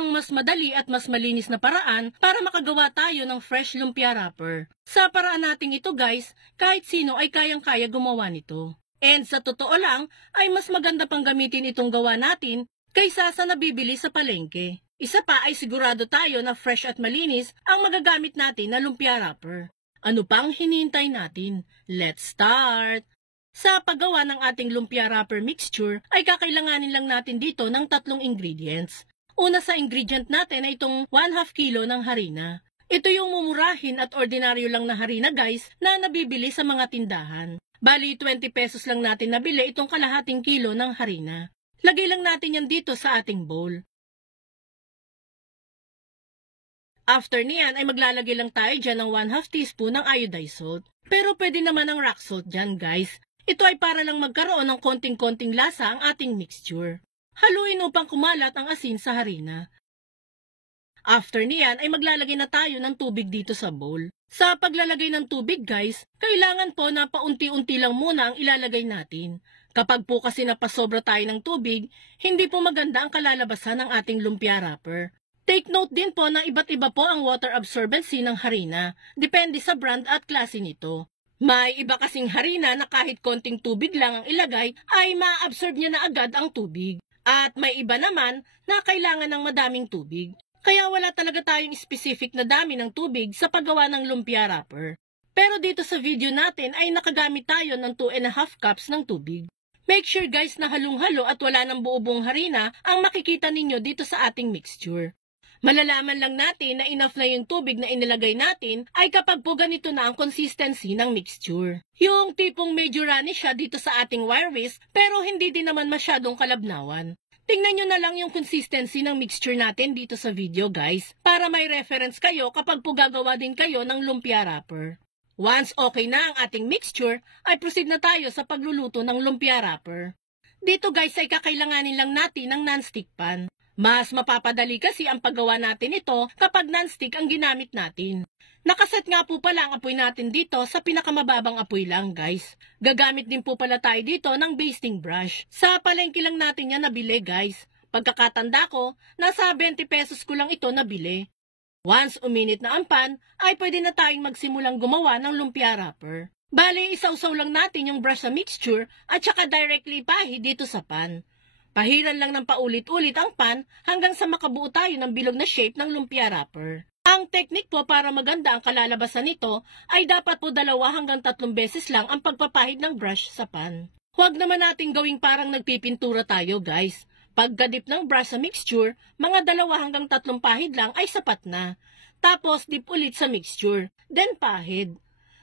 ang mas madali at mas malinis na paraan para makagawa tayo ng fresh lumpia wrapper. Sa paraan nating ito guys, kahit sino ay kayang-kaya gumawa nito. And sa totoo lang, ay mas maganda pang gamitin itong gawa natin kaysa sa nabibili sa palengke. Isa pa ay sigurado tayo na fresh at malinis ang magagamit natin na lumpia wrapper. Ano pang hinihintay natin? Let's start! Sa paggawa ng ating lumpia wrapper mixture ay kakailanganin lang natin dito ng 3 ingredients. Una sa ingredient natin ay itong 1/2 kilo ng harina. Ito yung mumurahin at ordinaryo lang na harina guys na nabibili sa mga tindahan. Bali 20 pesos lang natin nabili itong kalahating kilo ng harina. Lagay lang natin yan dito sa ating bowl. After niyan ay maglalagay lang tayo dyan ng 1/2 teaspoon ng iodized salt. Pero pwede naman ng rock salt dyan guys. Ito ay para lang magkaroon ng konting-konting lasa ang ating mixture. Haluin upang kumalat ang asin sa harina. After niyan ay maglalagay na tayo ng tubig dito sa bowl. Sa paglalagay ng tubig guys, kailangan po na paunti-unti lang muna ang ilalagay natin. Kapag po kasi napasobra tayo ng tubig, hindi po maganda ang kalalabasan ng ating lumpia wrapper. Take note din po na iba't iba po ang water absorbency ng harina. Depende sa brand at klase nito. May iba kasing harina na kahit konting tubig lang ang ilagay ay ma-absorb niya na agad ang tubig. At may iba naman na kailangan ng madaming tubig. Kaya wala talaga tayong specific na dami ng tubig sa paggawa ng lumpia wrapper. Pero dito sa video natin ay nakagamit tayo ng 2.5 cups ng tubig. Make sure guys na halong-halo at wala ng buo-buong harina ang makikita ninyo dito sa ating mixture. Malalaman lang natin na enough na yung tubig na inilagay natin ay kapag po ganito na ang consistency ng mixture. Yung tipong medyo runny siya dito sa ating wire whisk pero hindi din naman masyadong kalabnawan. Tingnan nyo na lang yung consistency ng mixture natin dito sa video guys para may reference kayo kapag po gagawa din kayo ng lumpia wrapper. Once okay na ang ating mixture ay proceed na tayo sa pagluluto ng lumpia wrapper. Dito guys ay kakailanganin lang natin ng non-stick pan. Mas mapapadali kasi ang paggawa natin ito kapag non-stick ang ginamit natin. Nakaset nga po pala ang apoy natin dito sa pinakamababang apoy lang guys. Gagamit din po pala tayo dito ng basting brush. Sa palengke lang natin yan nabili guys. Pagkakatanda ko, nasa 20 pesos ko lang ito nabili. Once uminit na ang pan, ay pwede na tayong magsimulang gumawa ng lumpia wrapper. Bale, isawsaw lang natin yung brush sa mixture at saka directly ipahid dito sa pan. Pahiran lang ng paulit-ulit ang pan hanggang sa makabuo tayo ng bilog na shape ng lumpia wrapper. Ang technique po para maganda ang kalalabasan nito ay dapat po 2 hanggang 3 beses lang ang pagpapahid ng brush sa pan. Huwag naman natin gawing parang nagpipintura tayo guys. Pagkadip ng brush sa mixture, mga 2 hanggang 3 pahid lang ay sapat na. Tapos dip ulit sa mixture, then pahid.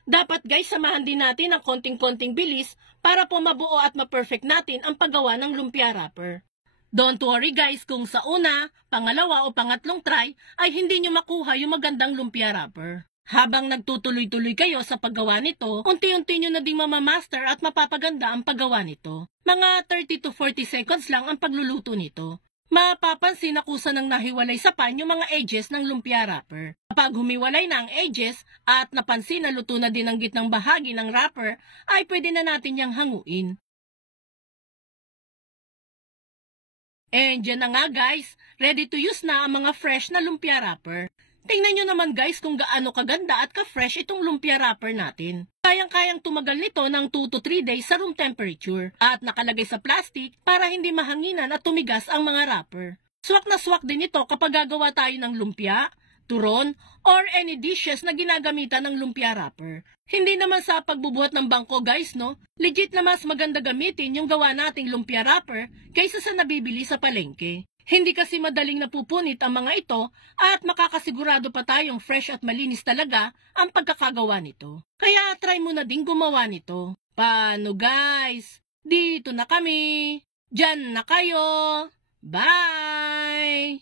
Dapat guys, samahan din natin ang konting-konting bilis para po mabuo at ma-perfect natin ang paggawa ng lumpia wrapper. Don't worry guys kung sa una, pangalawa o pangatlong try ay hindi nyo makuha yung magandang lumpia wrapper. Habang nagtutuloy-tuloy kayo sa paggawa nito, unti-unti nyo na ding mamamaster at mapapaganda ang paggawa nito. Mga 30 to 40 seconds lang ang pagluluto nito. Mapapansin na kusa nang nahiwalay sa pan yung mga edges ng lumpia wrapper. Kapag humiwalay na ang edges at napansin na luto na din ang gitnang bahagi ng wrapper, ay pwede na natin yang hanguin. And yan na nga guys, ready to use na ang mga fresh na lumpia wrapper. Tingnan nyo naman guys kung gaano kaganda at ka-fresh itong lumpia wrapper natin. Kayang-kayang tumagal nito ng 2 to 3 days sa room temperature at nakalagay sa plastic para hindi mahanginan at tumigas ang mga wrapper. Swak na swak din ito kapag gagawa tayo ng lumpia, turon, or any dishes na ginagamitan ng lumpia wrapper. Hindi naman sa pagbubuhat ng bangko guys no, legit na mas maganda gamitin yung gawa nating lumpia wrapper kaysa sa nabibili sa palengke. Hindi kasi madaling napupunit ang mga ito at makakasigurado pa tayong fresh at malinis talaga ang pagkakagawa nito. Kaya try mo na din gumawa nito. Paano guys? Dito na kami. Diyan na kayo. Bye!